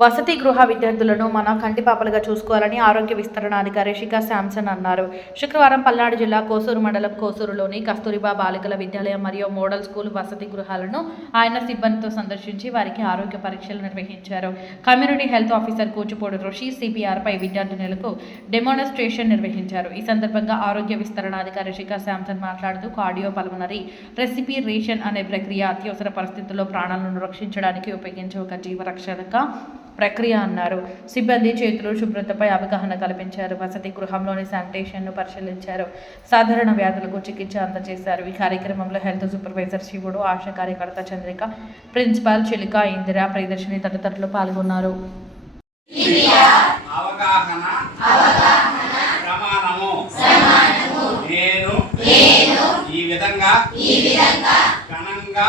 వసతి గృహ విద్యార్థులను మన కంటిపాపలుగా చూసుకోవాలని ఆరోగ్య విస్తరణ అధికారి శిఖా శాంసన్ అన్నారు. శుక్రవారం పల్నాడు జిల్లా కోసూరు మండలం కోసూరులోని కస్తూరిబా బాలికల విద్యాలయం మరియు మోడల్ స్కూల్ వసతి గృహాలను ఆయన సిబ్బందితో సందర్శించి వారికి ఆరోగ్య పరీక్షలు నిర్వహించారు. కమ్యూనిటీ హెల్త్ ఆఫీసర్ కూచిపూడి ఋషి సిపిఆర్పై విద్యార్థినులకు డెమోనస్ట్రేషన్ నిర్వహించారు. ఈ సందర్భంగా ఆరోగ్య విస్తరణ అధికారి శిఖా శాంసన్ మాట్లాడుతూ కార్డియో పల్మనరీ రెసిపిరేషన్ అనే ప్రక్రియ అత్యవసర పరిస్థితుల్లో ప్రాణాలను రక్షించడానికి ఉపయోగించే ఒక జీవరక్షక ప్రక్రియ అన్నారు. సిబ్బంది చేతులు శుభ్రతపై అవగాహన కల్పించారు. వసతి గృహంలోని శానిటేషన్ను పరిశీలించారు. సాధారణ వ్యాధులకు చికిత్స అందజేశారు. ఈ కార్యక్రమంలో హెల్త్ సూపర్వైజర్ శివుడు ఆశా కార్యకర్త చంద్రిక ప్రిన్సిపాల్ చిలిక ఇందిర ప్రియదర్శిని తదితరులు పాల్గొన్నారు. అవగాహన ప్రమాణము. నేను ఈ విధంగా ఘనంగా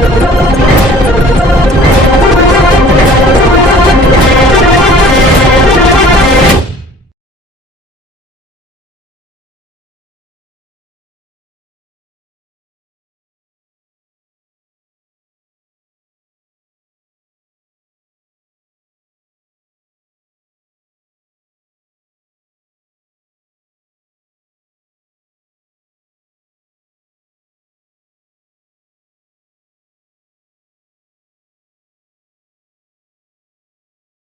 Come on!